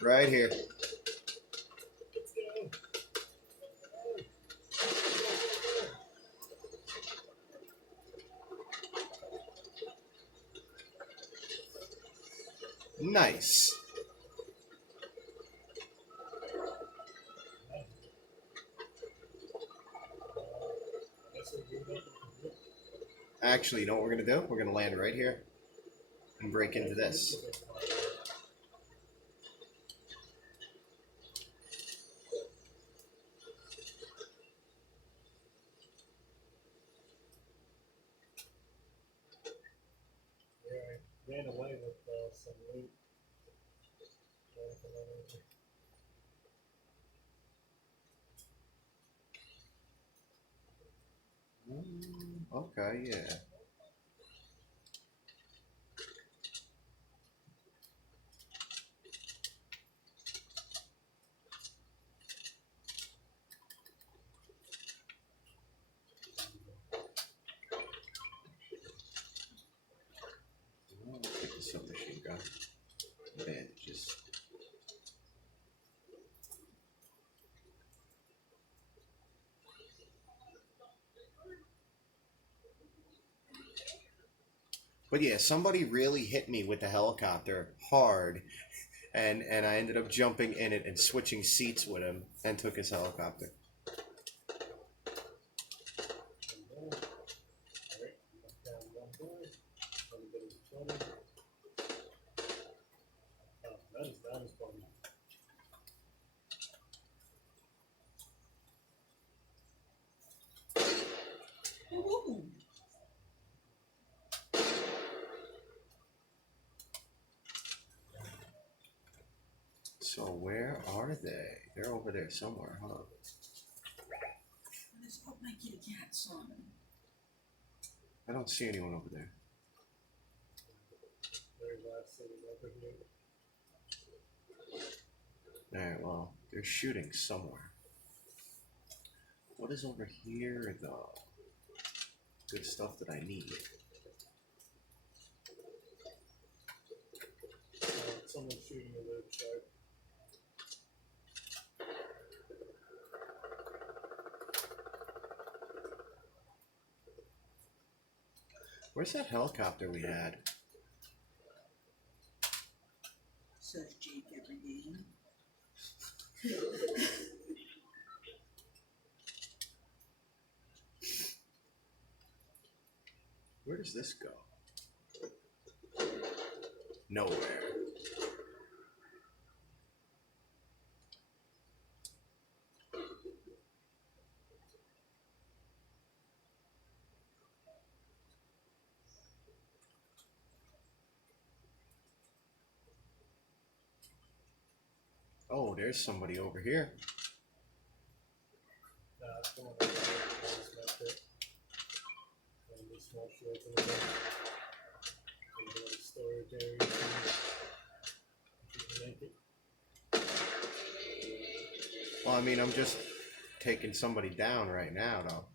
Right here. Nice. Actually, you know what we're going to do? We're going to land right here and break into this. Yeah, I ran away with some loot. Okay, yeah. I'll take the submachine gun. Bandages. But yeah, somebody really hit me with the helicopter hard, and I ended up jumping in it and switching seats with him and took his helicopter. That is funny. So where are they? They're over there somewhere, huh? Let's go make you a cat, son. I don't see anyone over there. Very last city over here. Alright, well, they're shooting somewhere. What is over here, though? Good stuff that I need. Someone's shooting a red shark. Where's that helicopter we had? Says Jake every game. Where does this go? Nowhere. Oh, there's somebody over here. It's going on it. And this small short in the back. And go to storage area. You can make it. Well, I mean, I'm just taking somebody down right now, though.